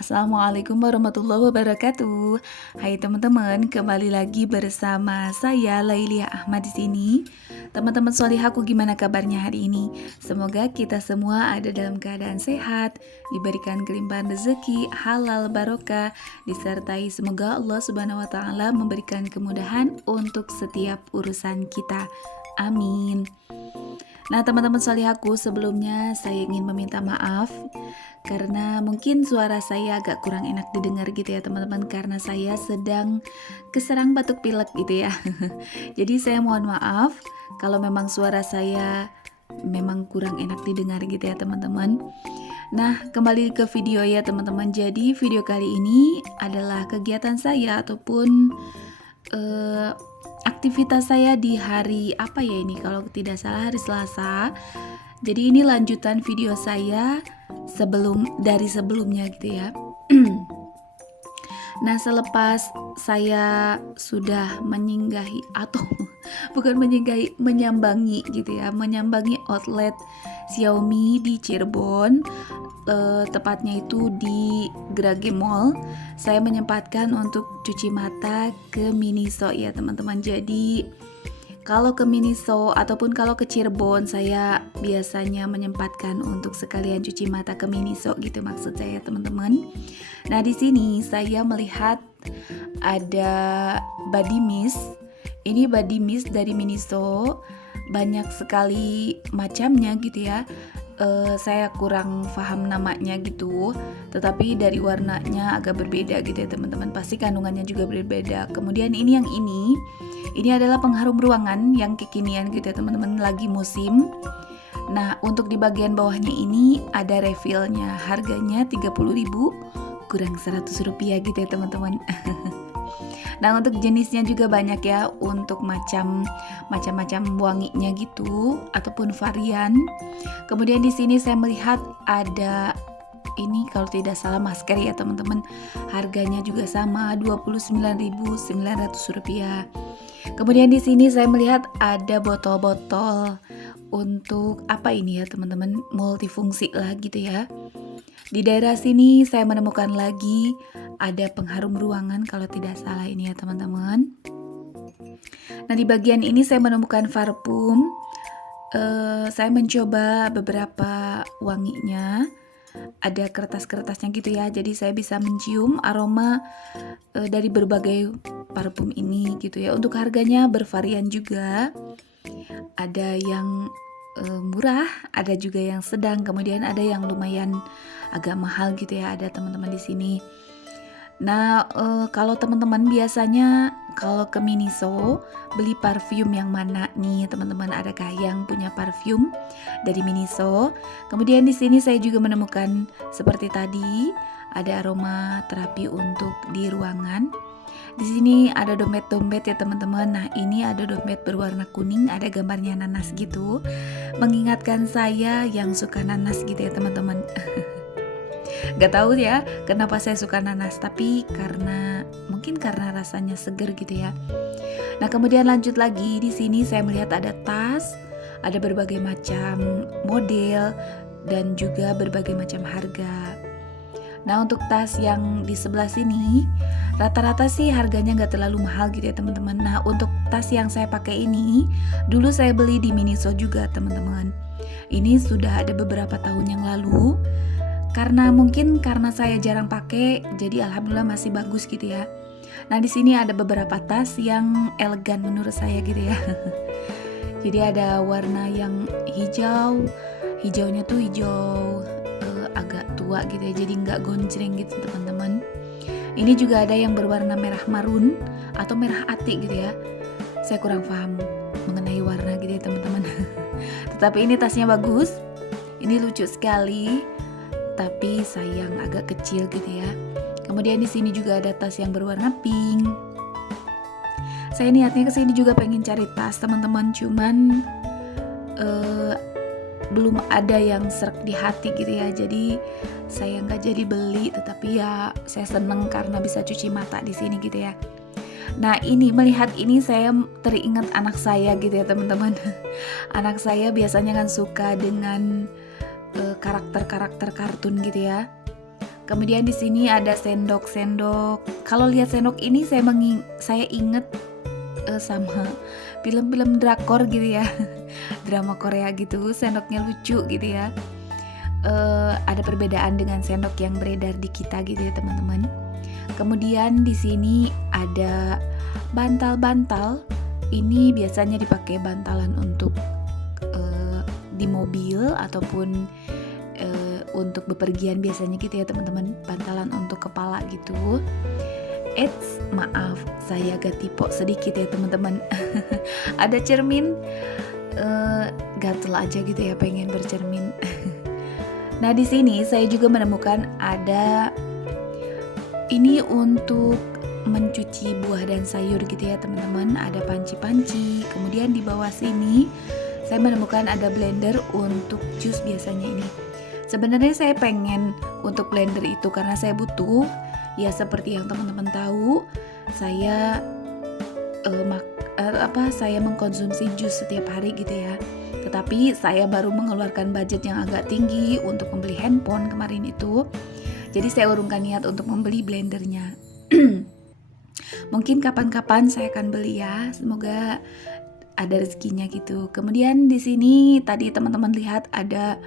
Assalamualaikum warahmatullahi wabarakatuh. Hai teman-teman, kembali lagi bersama saya Lailia Ahmad di sini. Teman-teman sholihaku, gimana kabarnya hari ini? Semoga kita semua ada dalam keadaan sehat, diberikan kelimpahan rezeki, halal, barokah, disertai semoga Allah Subhanahu wa taala memberikan kemudahan untuk setiap urusan kita. Amin. Nah, teman-teman sholihaku, sebelumnya saya ingin meminta maaf karena mungkin suara saya agak kurang enak didengar gitu ya teman-teman, karena saya sedang keserang batuk pilek gitu ya. Jadi saya mohon maaf kalau memang suara saya memang kurang enak didengar gitu ya teman-teman. Nah, kembali ke video ya teman-teman. Jadi video kali ini adalah kegiatan saya ataupun aktivitas saya di hari apa ya ini, kalau tidak salah hari Selasa. Jadi ini lanjutan video saya dari sebelumnya gitu ya. Nah, selepas saya sudah menyinggahi atau bukan menyinggahi, menyambangi gitu ya, menyambangi outlet Xiaomi di Cirebon, tepatnya itu di Grage Mall, saya menyempatkan untuk cuci mata ke Miniso ya teman-teman. Jadi kalau ke Miniso ataupun kalau ke Cirebon, saya biasanya menyempatkan untuk sekalian cuci mata ke Miniso gitu maksud saya teman-teman. Nah, di sini saya melihat ada body mist. Ini body mist dari Miniso, banyak sekali macamnya gitu ya. Saya kurang paham namanya gitu, tetapi dari warnanya agak berbeda gitu ya teman-teman. Pasti kandungannya juga berbeda. Kemudian ini adalah pengharum ruangan yang kekinian gitu ya teman-teman, lagi musim. Nah, untuk di bagian bawahnya ini ada refillnya, harganya 30.000 kurang 100 rupiah gitu ya teman-teman. Nah, untuk jenisnya juga banyak ya, untuk macam-macam wanginya gitu ataupun varian. Kemudian di sini saya melihat ada ini, kalau tidak salah masker ya teman-teman. Harganya juga sama, 29.900 rupiah. Kemudian di sini saya melihat ada botol-botol untuk apa ini ya teman-teman, multifungsi lah gitu ya. Di daerah sini saya menemukan lagi ada pengharum ruangan kalau tidak salah ini ya teman-teman. Nah, di bagian ini saya menemukan parfum. Saya mencoba beberapa wanginya. Ada kertas-kertasnya gitu ya. Jadi saya bisa mencium aroma dari berbagai parfum ini gitu ya. Untuk harganya bervarian juga. Ada yang murah, ada juga yang sedang, kemudian ada yang lumayan agak mahal gitu ya, ada teman-teman di sini. Nah, kalau teman-teman biasanya kalau ke Miniso beli parfum yang mana nih teman-teman? Adakah yang punya parfum dari Miniso? Kemudian di sini saya juga menemukan seperti tadi ada aroma terapi untuk di ruangan. Di sini ada dompet-dompet ya teman-teman. Nah, ini ada dompet berwarna kuning, ada gambarnya nanas gitu, mengingatkan saya yang suka nanas gitu ya teman-teman. Gak tahu ya kenapa saya suka nanas, tapi mungkin karena rasanya seger gitu ya. Nah, kemudian lanjut lagi, di sini saya melihat ada tas, ada berbagai macam model dan juga berbagai macam harga. Nah, untuk tas yang di sebelah sini rata-rata sih harganya nggak terlalu mahal gitu ya teman-teman. Nah, untuk tas yang saya pakai ini dulu saya beli di Miniso juga teman-teman. Ini sudah ada beberapa tahun yang lalu. Karena saya jarang pakai, jadi alhamdulillah masih bagus gitu ya. Nah, di sini ada beberapa tas yang elegan menurut saya gitu ya. Jadi ada warna yang hijaunya tuh hijau agak tua gitu ya, jadi nggak gonceng gitu teman-teman. Ini juga ada yang berwarna merah marun atau merah ati gitu ya. Saya kurang paham mengenai warna gitu ya teman-teman. Tetapi ini tasnya bagus, ini lucu sekali, tapi sayang agak kecil gitu ya. Kemudian di sini juga ada tas yang berwarna pink. Saya niatnya ke sini juga pengen cari tas teman-teman, cuman belum ada yang serak di hati gitu ya. Jadi saya nggak jadi beli, tetapi ya saya seneng karena bisa cuci mata di sini gitu ya. Nah ini, melihat ini saya teringat anak saya gitu ya teman-teman. Anak saya biasanya kan suka dengan karakter-karakter kartun gitu ya. Kemudian di sini ada sendok-sendok. Kalau lihat sendok ini saya inget sama film-film drakor gitu ya. Drama Korea gitu, sendoknya lucu gitu ya. Ada perbedaan dengan sendok yang beredar di kita gitu ya teman-teman. Kemudian di sini ada bantal-bantal. Ini biasanya dipakai bantalan untuk di mobil ataupun untuk bepergian biasanya gitu ya teman-teman. Bantalan untuk kepala gitu. Maaf, saya agak tipe sedikit ya teman-teman. Ada cermin, gatel aja gitu ya, pengen bercermin. Nah di sini saya juga menemukan ada ini untuk mencuci buah dan sayur gitu ya teman-teman. Ada panci-panci. Kemudian di bawah sini saya menemukan ada blender untuk jus biasanya ini. Sebenarnya saya pengen untuk blender itu karena saya butuh. Ya seperti yang teman-teman tahu, saya saya mengkonsumsi jus setiap hari gitu ya. Tetapi saya baru mengeluarkan budget yang agak tinggi untuk membeli handphone kemarin itu. Jadi saya urungkan niat untuk membeli blendernya. Mungkin kapan-kapan saya akan beli ya. Semoga ada rezekinya gitu. Kemudian di sini tadi teman-teman lihat ada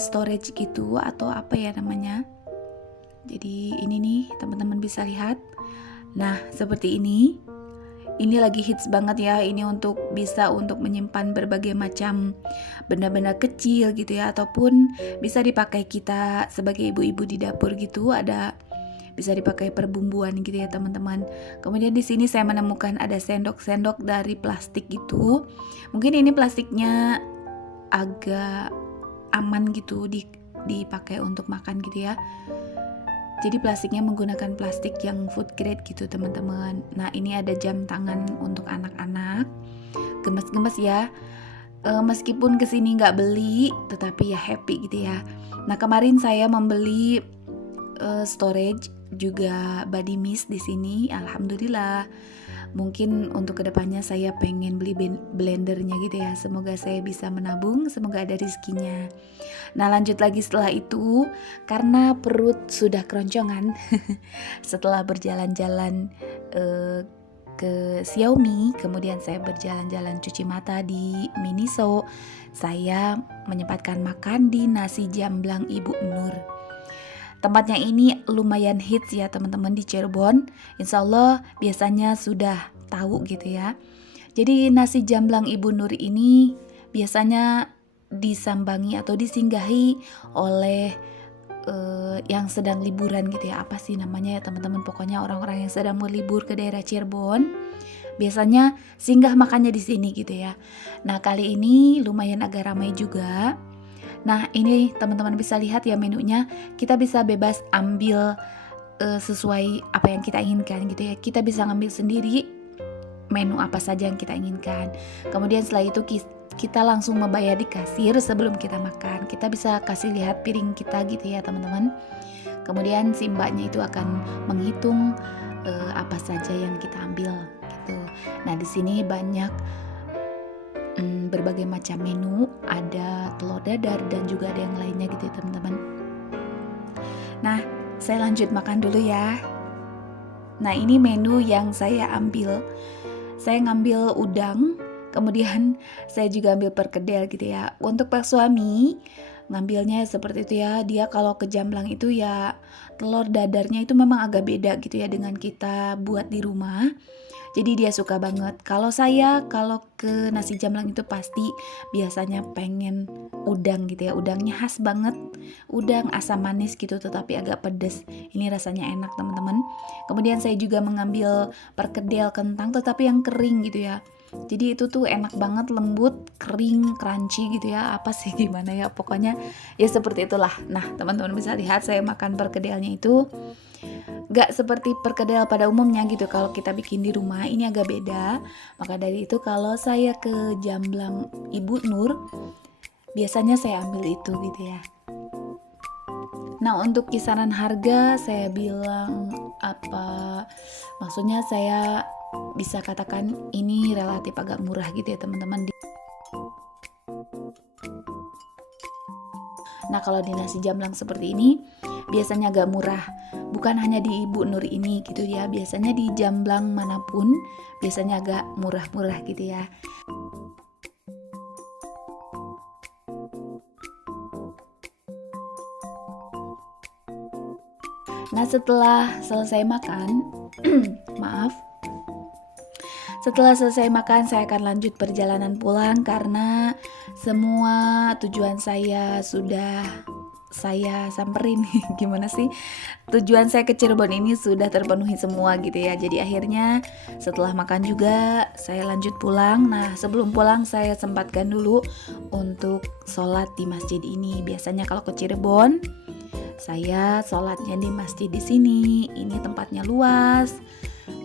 storage gitu atau apa ya namanya. Jadi ini nih teman-teman bisa lihat. Nah seperti ini. Ini lagi hits banget ya. Ini bisa untuk menyimpan berbagai macam benda-benda kecil gitu ya. Ataupun bisa dipakai kita sebagai ibu-ibu di dapur gitu. Bisa dipakai perbumbuan gitu ya teman-teman. Kemudian di sini saya menemukan ada sendok-sendok dari plastik gitu. Mungkin ini plastiknya agak aman gitu dipakai untuk makan gitu ya. Jadi plastiknya menggunakan plastik yang food grade gitu teman-teman. Nah ini ada jam tangan untuk anak-anak. Gemes-gemes ya. Meskipun kesini nggak beli, tetapi ya happy gitu ya. Nah kemarin saya membeli storage juga body mist di sini. Alhamdulillah. Mungkin untuk kedepannya saya pengen beli blendernya gitu ya. Semoga saya bisa menabung, semoga ada rezekinya. Nah lanjut lagi setelah itu, karena perut sudah keroncongan setelah berjalan-jalan ke Xiaomi, kemudian saya berjalan-jalan cuci mata di Miniso. Saya menyempatkan makan di nasi jamblang Ibu Nur. Tempatnya ini lumayan hits ya teman-teman di Cirebon. Insya Allah biasanya sudah tahu gitu ya. Jadi nasi jamblang Ibu Nur ini biasanya disambangi atau disinggahi oleh yang sedang liburan gitu ya. Apa sih namanya ya teman-teman? Pokoknya orang-orang yang sedang berlibur ke daerah Cirebon. Biasanya singgah makannya di sini gitu ya. Nah kali ini lumayan agak ramai juga. Nah ini teman-teman bisa lihat ya menunya. Kita bisa bebas ambil sesuai apa yang kita inginkan gitu ya. Kita bisa ngambil sendiri menu apa saja yang kita inginkan. Kemudian setelah itu kita langsung membayar di kasir sebelum kita makan. Kita bisa kasih lihat piring kita gitu ya teman-teman. Kemudian si mbaknya itu akan menghitung apa saja yang kita ambil gitu. Nah di sini banyak berbagai macam menu, ada telur dadar dan juga ada yang lainnya gitu ya teman-teman. Nah saya lanjut makan dulu ya. Nah ini menu yang saya ambil. Saya ngambil udang, kemudian saya juga ambil perkedel gitu ya. Untuk pak suami ngambilnya seperti itu ya. Dia kalau ke jamblang itu ya telur dadarnya itu memang agak beda gitu ya dengan kita buat di rumah. Jadi dia suka banget. Kalau ke nasi jamblang itu pasti biasanya pengen udang gitu ya. Udangnya khas banget. Udang asam manis gitu tetapi agak pedas. Ini rasanya enak teman-teman. Kemudian saya juga mengambil perkedel kentang tetapi yang kering gitu ya. Jadi itu tuh enak banget, lembut, kering, crunchy gitu ya. Apa sih gimana ya, pokoknya ya seperti itulah. Nah teman-teman bisa lihat saya makan perkedelnya itu gak seperti perkedel pada umumnya gitu. Kalau kita bikin di rumah ini agak beda. Maka dari itu kalau saya ke jamblang Ibu Nur, biasanya saya ambil itu gitu ya. Nah, untuk kisaran harga saya bilang maksudnya saya bisa katakan ini relatif agak murah gitu ya teman-teman. Nah, kalau di nasi jamblang seperti ini biasanya agak murah. Bukan hanya di Ibu Nur ini gitu ya, biasanya di jamblang manapun biasanya agak murah-murah gitu ya. Nah, setelah selesai makan, setelah selesai makan saya akan lanjut perjalanan pulang karena semua tujuan saya sudah saya samperin. Gimana sih, tujuan saya ke Cirebon ini sudah terpenuhi semua gitu ya. Jadi akhirnya setelah makan juga saya lanjut pulang. Nah, sebelum pulang saya sempatkan dulu untuk sholat di masjid ini. Biasanya kalau ke Cirebon saya sholatnya di masjid di sini. Ini tempatnya luas,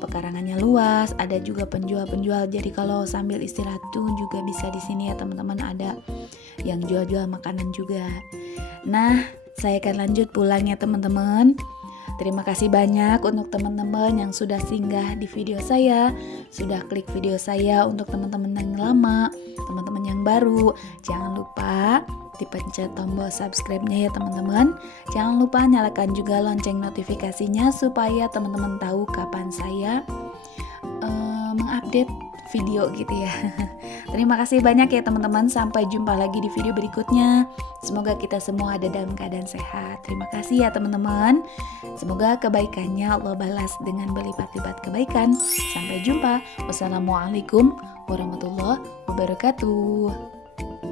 pekarangannya luas, ada juga penjual-penjual. Jadi kalau sambil istirahat tuh juga bisa di sini ya teman-teman, ada yang jual-jual makanan juga. Nah, saya akan lanjut pulang ya teman-teman. Terima kasih banyak untuk teman-teman yang sudah singgah di video saya, sudah klik video saya. Untuk teman-teman yang lama, teman-teman yang baru, jangan lupa dipencet tombol subscribe-nya ya teman-teman. Jangan lupa nyalakan juga lonceng notifikasinya supaya teman-teman tahu kapan saya mengupdate video gitu ya. Terima kasih banyak ya teman-teman. Sampai jumpa lagi di video berikutnya. Semoga kita semua ada dalam keadaan sehat. Terima kasih ya teman-teman. Semoga kebaikannya Allah balas dengan berlipat-lipat kebaikan. Sampai jumpa. Wassalamualaikum warahmatullahi wabarakatuh.